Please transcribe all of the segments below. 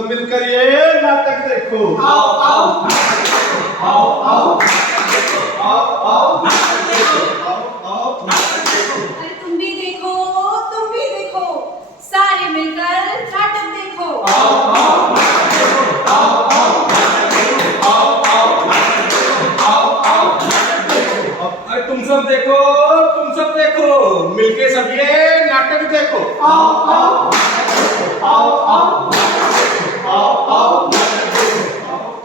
सब मिलकर ये नाटक देखो। आओ आओ आओ आओ आओ आओ अरे तुम भी देखो, सारे मिलकर नाटक देखो। अरे तुम सब देखो, मिलके सब ये नाटक देखो। आओ आओ आओ आओ आओ आओ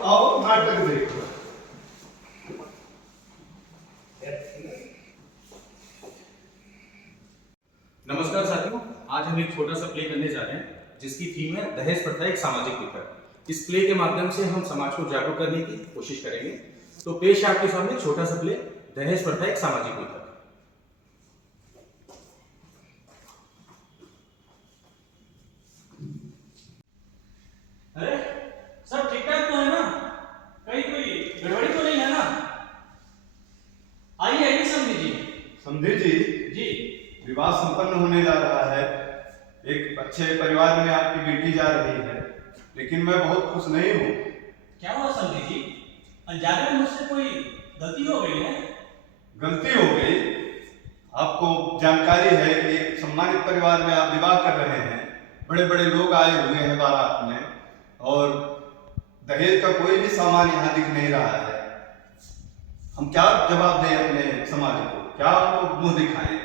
आओ नाटक देखो। नमस्कार साथियों, आज हम एक छोटा सा प्ले करने जा रहे हैं जिसकी थीम है दहेज प्रथा एक सामाजिक विपद। इस प्ले के माध्यम से हम समाज को जागरूक करने की कोशिश करेंगे। तो पेश है आपके सामने छोटा सा प्ले, दहेज प्रथा एक सामाजिक विपद। अरे सब ठीक ठाक तो है ना? कहीं कोई गड़बड़ी तो नहीं है ना? आइए आइए समझी जी। समझे जी, जी विवाह संपन्न होने जा रहा है। एक अच्छे परिवार में आपकी बेटी जा रही है, लेकिन मैं बहुत खुश नहीं हूँ। क्या हुआ समझी जी? अनजाने में मुझसे कोई गलती हो गई है? गलती हो गई। आपको जानकारी है कि एक सम्मानित परिवार में आप विवाह कर रहे हैं। बड़े बड़े लोग आए हुए हैं बारात में, और दहेज का कोई भी सामान यहाँ दिख नहीं रहा है। हम क्या जवाब दें अपने समाज को? क्या उनको मुंह दिखाएं?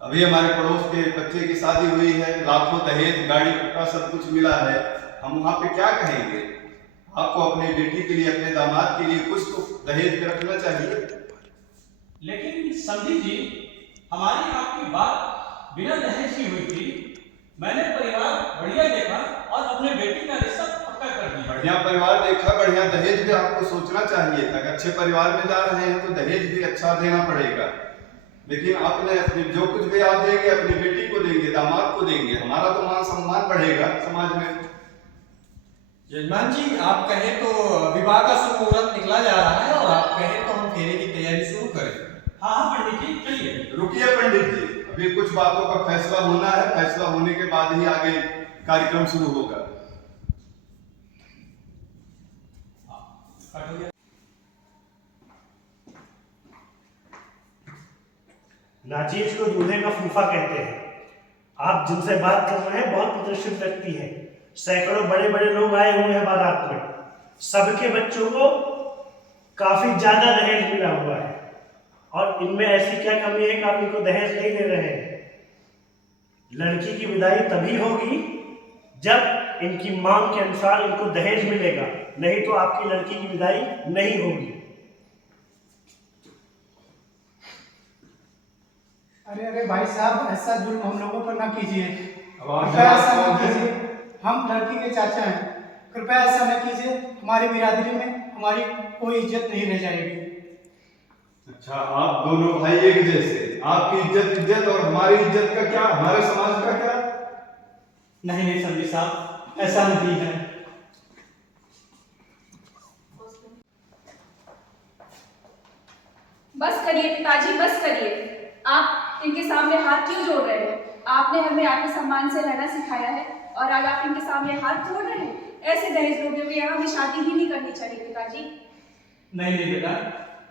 अभी हमारे पड़ोस के बच्चे की शादी हुई है, लाखों दहेज, गाड़ी का सब कुछ मिला है। हम वहां पे क्या कहेंगे? आपको अपनी बेटी के लिए, अपने दामाद के लिए कुछ तो दहेज में रखना चाहिए। लेकिन समझी जी, हमारी आपकी बात बिना दहेज की हुई थी। मैंने परिवार बढ़िया देखा और अपने बेटी का रिश्ता पक्का कर दिया। बढ़िया परिवार देखा, बढ़िया दहेज भी आपको सोचना चाहिए था। अच्छे परिवार में जा रहे हैं तो दहेज भी अच्छा देना पड़ेगा। लेकिन आपने अपनी जो कुछ भी आप देंगे अपनी बेटी को देंगे, दामाद को देंगे, हमारा तो मान सम्मान बढ़ेगा समाज में। यजमान जी, आप कहें तो विवाह का शुभ मुहूर्त निकला जा रहा है, और आप कहें तो हम फेरे की तैयारी शुरू करें। हाँ हाँ पंडित जी, चलिए। रुकिए पंडित जी, अभी कुछ बातों का फैसला होना है। फैसला होने के बाद ही आगे कार्यक्रम शुरू होगा। नाचीज को दूल्हे का फूफा कहते हैं। आप जिनसे बात कर रहे हैं बहुत प्रतिष्ठित व्यक्ति है। सैकड़ों बड़े बड़े लोग आए हुए हैं बारात में। सबके बच्चों को काफी ज्यादा दहेज मिला हुआ है, और इनमें ऐसी क्या कमी है कि आप इनको दहेज नहीं दे रहे हैं? लड़की की विदाई तभी होगी जब इनकी मांग के अनुसार इनको दहेज मिलेगा, नहीं तो आपकी लड़की की विदाई नहीं होगी। अरे अरे भाई साहब, ऐसा जुल्म हम लोगों पर ना कीजिए। कृपया ऐसा ना कीजिए, हम लड़की के चाचा हैं। कृपया ऐसा न कीजिए, हमारी बिरादरी में हमारी कोई इज्जत नहीं रह जाएगी। अच्छा, आप दोनों भाई एक जैसे, आपकी इज्जत और हमारी इज्जत का क्या, हमारे समाज का क्या? नहीं नहीं समझी साहब, ऐसा नहीं है। बस करिए पिताजी, बस करिए। आप इनके सामने हाथ क्यों जोड़ रहे हैं? आपने हमें आत्मसम्मान से रहना सिखाया है, और आज आप इनके सामने हाथ जोड़ रहे हैं। ऐसे दहेज लोगों के यहाँ हमें शादी ही नहीं करनी चाहिए पिताजी। नहीं नहीं बेटा,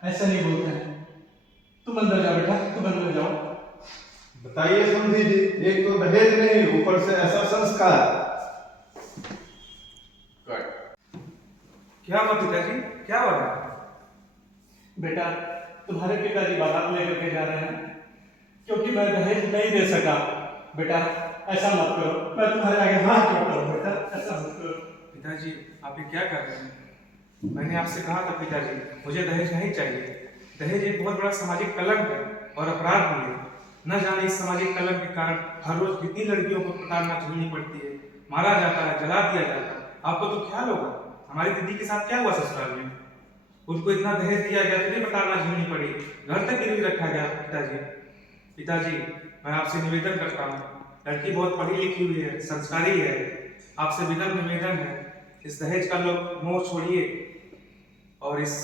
ऐसा नहीं बोलते हैं। तुम अंदर जाओ बेटा, तुम अंदर जाओ। बताइए समझी जी, एक तो दहेज नहीं, ऊपर से ऐसा संस्कार। क्या हुआ पिताजी, क्या हो रहा है? बेटा, तुम्हारे पिताजी बारात लेकर के जा रहे हैं, क्योंकि मैं दहेज नहीं दे सका। बेटा ऐसा मत करो, मैं तुम्हारे आगे हाथ जोड़ता हूँ। बेटा ऐसा मत करो। पिताजी, आप ये क्या कर रहे हैं? मैंने आपसे कहा था पिताजी, मुझे दहेज नहीं चाहिए। दहेज एक बहुत बड़ा सामाजिक कलंक है और अपराध भी है। न जाने इस सामाजिक कलंक के कारण हर रोज कितनी लड़कियों को प्रताड़ना झेलनी पड़ती है, मारा जाता है, जला दिया जाता है। आपको तो ख्याल होगा हमारी दीदी के साथ क्या हुआ ससुराल में। उनको इतना दहेज दिया गया, इतनी प्रताड़ना झेलनी पड़ी, घर तक गिरवी रखा गया। पिताजी मैं आपसे निवेदन करता हूँ, लड़की बहुत पढ़ी लिखी हुई है, संस्कारी है, आपसे विनम्र निवेदन है, इस दहेज का लोग मोह छोड़िए और इस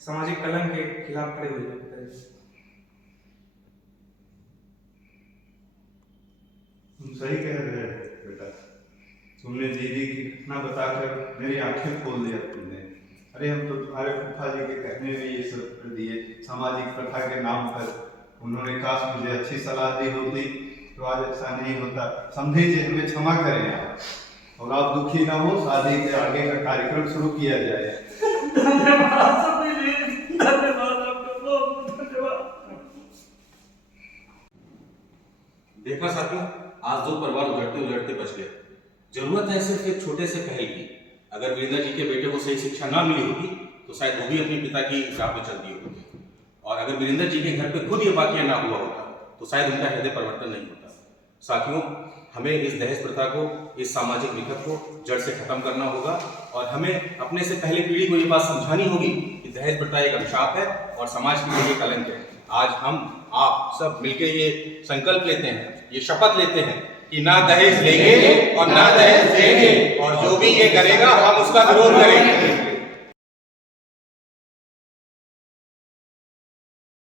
सामाजिक कलंक के खिलाफ खड़े होइए। पिताजी तुम सही कह रहे हो बेटा, तुमने दीदी की घटना बताकर मेरी आंखें खोल दिया तुमने। अरे हम तो तुम्हारे फूफा जी के कहने में ये सब कर दिए, सामाजिक प्रथा के नाम पर। उन्होंने काश मुझे अच्छी सलाह दी होती तो आज ऐसा नहीं होता। समझिए, हमें क्षमा करें आप, और आप दुखी ना हो। शादी के आगे का कार्यक्रम शुरू किया जाए। धन्यवाद सभी जी, धन्यवाद आपका, बहुत धन्यवाद। देखा साथियों, आज दो परिवार उजड़ते उजड़ते बच गए। जरूरत है सिर्फ एक छोटे से पहल की। अगर वीरेंद्र जी के बेटे को सही शिक्षा ना मिली होगी तो शायद वो भी अपने पिता की राह पे चल दिए होते, और अगर वीरेंद्र जी के घर पे खुद ये वाकया ना हुआ होता तो शायद उनका हृदय परिवर्तन नहीं होता। साथियों, हमें इस दहेज प्रथा को, इस सामाजिक विकट को जड़ से खत्म करना होगा, और हमें अपने से पहले पीढ़ी को ये बात समझानी होगी कि दहेज प्रथा एक अभिशाप है और समाज के लिए कलंक है। आज हम आप सब मिलकर ये संकल्प लेते हैं, ये शपथ लेते हैं कि ना दहेज लेंगे और ना दहेज देंगे, और जो भी ये करेगा हम उसका विरोध करेंगे।